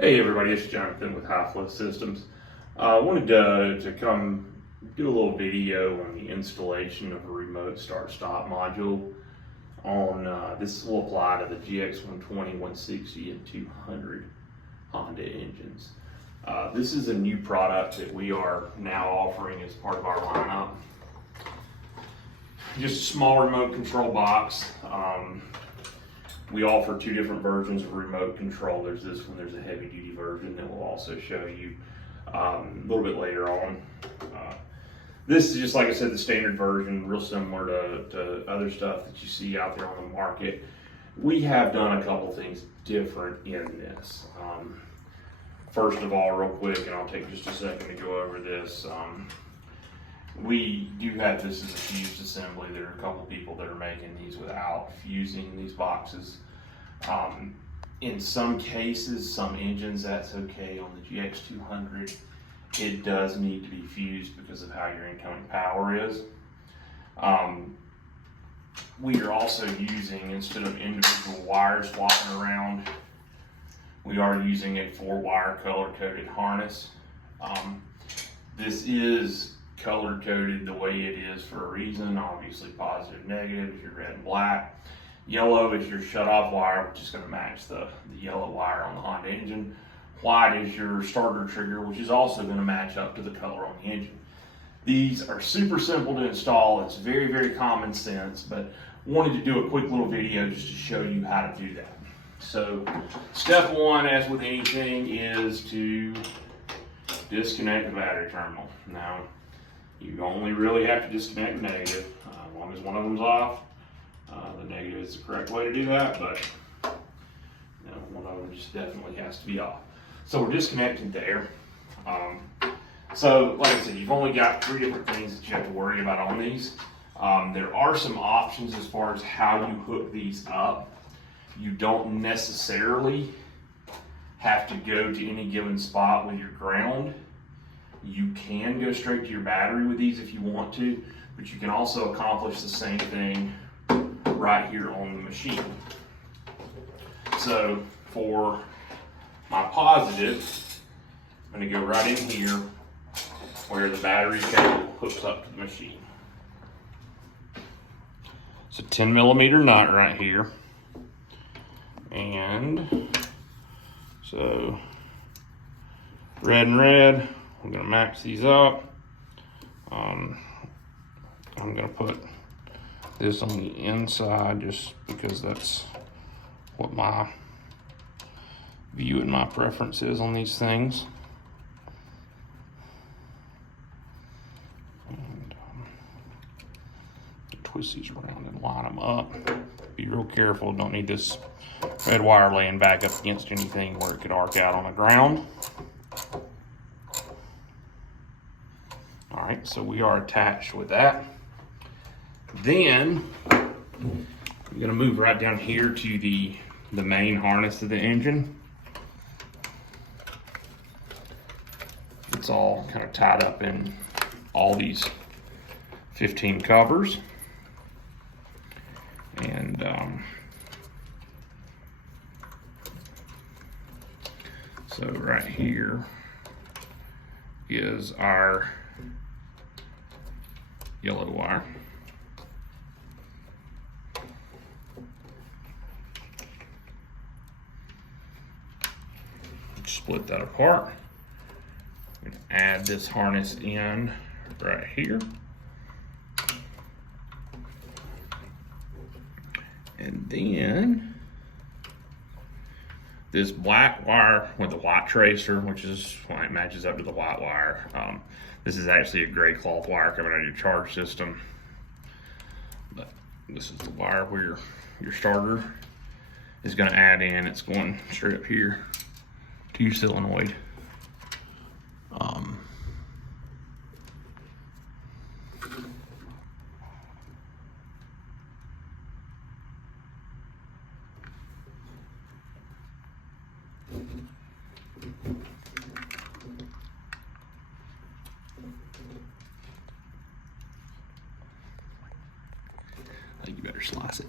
Hey everybody, it's Jonathan with High Flow Systems. I wanted to come do a little video on the installation of a remote start-stop module on, this will apply to the GX120, 160, and 200 Honda engines. This is a new product that we are now offering as part of our lineup. Just a small remote control box. We offer two different versions of remote control. There's this one, there's a heavy duty version that we'll also show you a little bit later on. This is just, like I said, the standard version, real similar to other stuff that you see out there on the market. We have done a couple things different in this. First of all, real quick, and I'll take just a second to go over this. We do have this as a fused assembly. There are a couple people that are making these without fusing these boxes. In some cases, some engines, that's okay. On the GX200, it does need to be fused because of how your incoming power is. We are also using, instead of individual wires swapping around, we are using a 4-wire color-coded harness. This is color coded the way it is for a reason. Obviously, positive, negative is your red and black. Yellow is your shut-off wire, which is going to match the yellow wire on the Honda engine. White is your starter trigger, which is also going to match up to the color on the engine. These are super simple to install. It's very, very common sense, but wanted to do a quick little video just to show you how to do that. So, step one, as with anything, is to disconnect the battery terminal. Now, you only really have to disconnect the negative. As long as one of them's off, the negative is the correct way to do that, but one of them just definitely has to be off. So we're disconnected there. So like I said, you've only got 3 different things that you have to worry about on these. There are some options as far as how you hook these up. You don't necessarily have to go to any given spot with your ground. You can go straight to your battery with these if you want to, but you can also accomplish the same thing right here on the machine. So for my positive, I'm going to go right in here where the battery cable hooks up to the machine. It's a 10mm nut right here. And so red and red. I'm going to match these up. I'm going to put this on the inside just because that's what my view and my preference is on these things. And twist these around and line them up. Be real careful. Don't need this red wire laying back up against anything where it could arc out on the ground. All right, so we are attached with that. Then I'm gonna move right down here to the main harness of the engine. It's all kind of tied up in all these 15 covers. And so right here is our yellow wire. Split that apart. I'm going to add this harness in right here. And then this black wire with the white tracer, which is why it matches up to the white wire. This is actually a gray cloth wire coming out of your charge system. But this is the wire where your starter is going to add in. It's going straight up here to your solenoid. I think you better slice it.